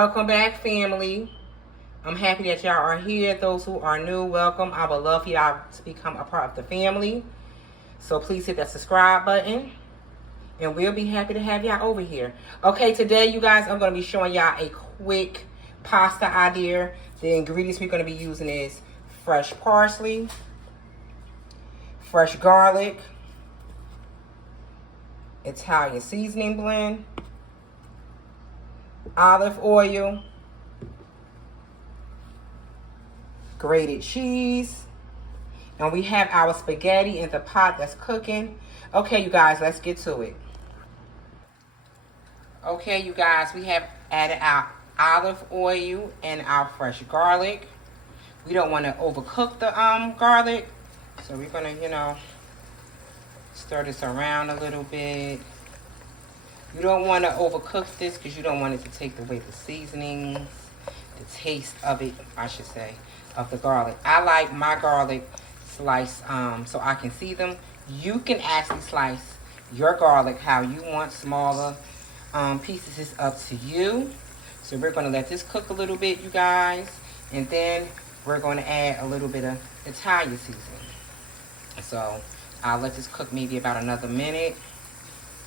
Welcome back, family. I'm happy that y'all are here. Those who are new, welcome. I would love for y'all to become a part of the family. So please hit that subscribe button. And we'll be happy to have y'all over here. Okay, today, you guys, I'm going to be showing y'all a quick pasta idea. The ingredients we're going to be using is fresh parsley, fresh garlic, Italian seasoning blend, olive oil, grated cheese, and we have our spaghetti in the pot that's cooking. Okay, you guys, let's get to it. Okay, you guys, we have added our olive oil and our fresh garlic. We don't want to overcook the garlic, so we're gonna, stir this around a little bit. You don't want to overcook this because you don't want it to take away the seasonings, the taste of it, I should say, of the garlic. I like my garlic sliced so I can see them. You can actually slice your garlic how you want, smaller pieces. Is up to you. So we're going to let this cook a little bit, you guys, and then we're going to add a little bit of Italian seasoning. So I'll let this cook maybe about another minute,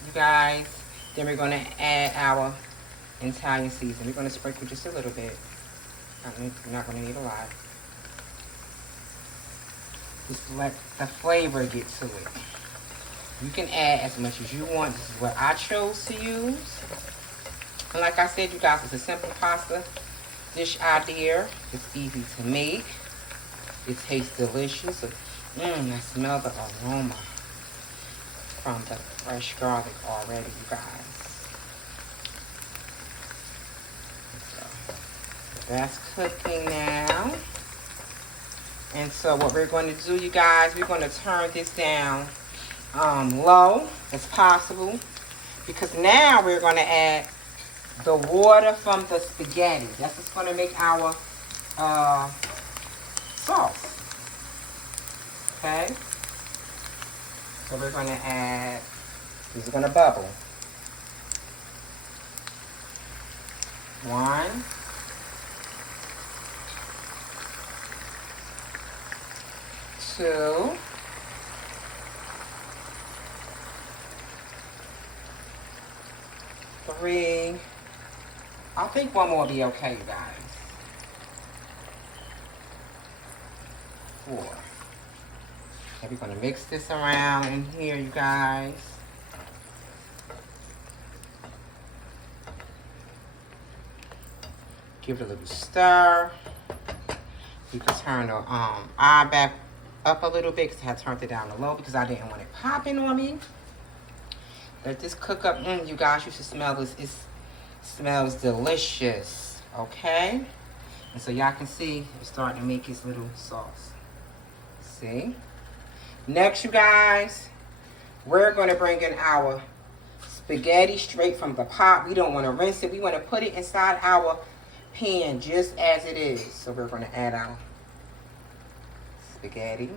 you guys. Then we're going to add our Italian seasoning. We're going to sprinkle just a little bit. You're not going to need a lot. Just let the flavor get to it. You can add as much as you want. This is what I chose to use. And like I said, you guys, it's a simple pasta dish idea. It's easy to make. It tastes delicious. I smell the aroma from the fresh garlic already, you guys. So that's cooking now. And so what we're going to do, you guys, we're going to turn this down low as possible, because now we're going to add the water from the spaghetti. That's what's going to make our sauce. Okay? So we're going to add, this is going to bubble. 1, 2, 3. I think one more will be okay, you guys. 4. Okay, we're going to mix this around in here, you guys. Give it a little stir. You can turn the eye back up a little bit because I turned it down to low because I didn't want it popping on me. Let this cook up. You guys, you should smell this. It smells delicious. Okay? And so y'all can see it's starting to make its little sauce. See? Next, you guys, we're going to bring in our spaghetti straight from the pot. We don't want to rinse it. We want to put it inside our pan just as it is. So we're going to add our spaghetti.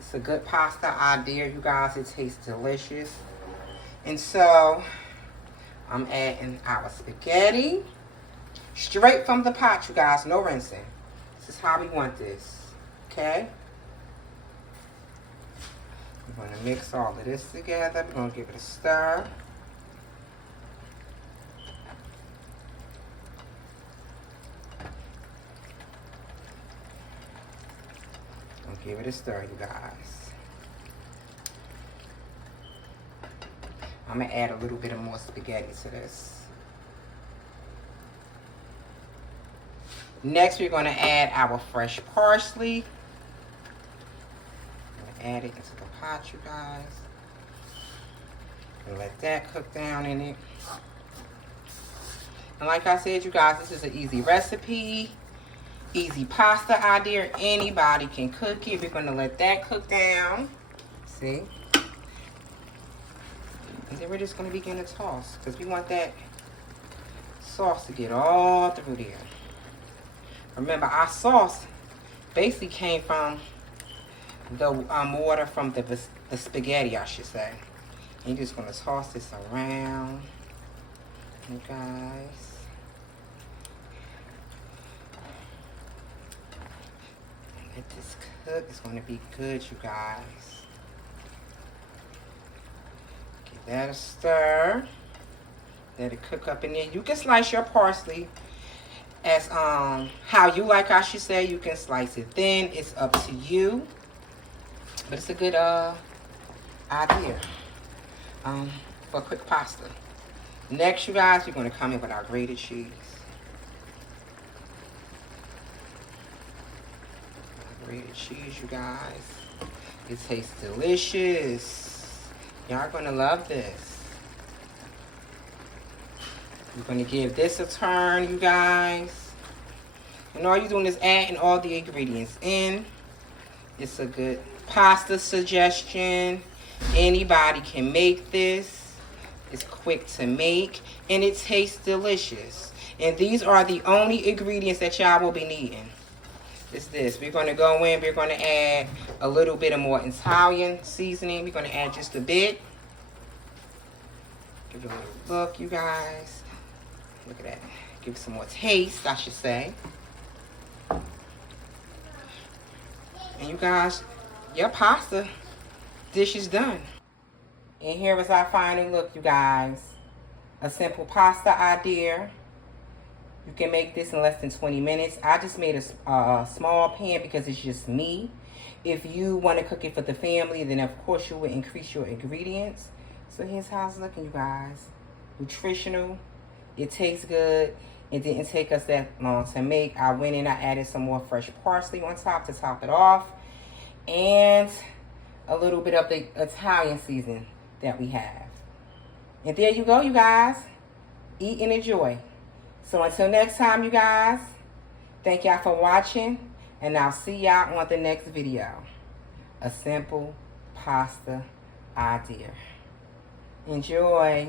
It's a good pasta idea, you guys. It tastes delicious. And so I'm adding our spaghetti straight from the pot, you guys. No rinsing. This is how we want this. Okay? We're going to mix all of this together. We're going to give it a stir. Give it a stir, you guys. I'm going to add a little bit of more spaghetti to this. Next, we're going to add our fresh parsley. I'm going to add it into the pot, you guys. And let that cook down in it. And like I said, you guys, this is an easy recipe. Easy pasta idea. Anybody can cook it. We're going to let that cook down. See? And then we're just going to begin to toss, because we want that sauce to get all through there. Remember, our sauce basically came from the water from the spaghetti, I should say. You're just going to toss this around, you guys. Let this cook. It's going to be good, you guys. Give that a stir. Let it cook up in there. You can slice your parsley as how you like, I should say. You can slice it thin. It's up to you. But it's a good idea for quick pasta. Next, you guys, we're going to come in with our grated cheese. Grated cheese, you guys. It tastes delicious. Y'all gonna love this. We're gonna give this a turn, you guys. And all you're doing is adding all the ingredients in. It's a good pasta suggestion. Anybody can make this. It's quick to make and it tastes delicious. And these are the only ingredients that y'all will be needing. Is this. We're going to go in, we're going to add a little bit of more Italian seasoning. We're going to add just a bit. Give it a little look, you guys. Look at that. Give it some more taste, I should say. And you guys, your pasta dish is done. And here is our final look, you guys. A simple pasta idea. You can make this in less than 20 minutes. I just made a small pan because it's just me. If you want to cook it for the family, then of course you would increase your ingredients. So here's how it's looking, you guys. Nutritional. It tastes good. It didn't take us that long to make. I went in, I added some more fresh parsley on top to top it off. And a little bit of the Italian seasoning that we have. And there you go, you guys. Eat and enjoy. So until next time, you guys, thank y'all for watching, and I'll see y'all on the next video. A simple pasta idea. Enjoy.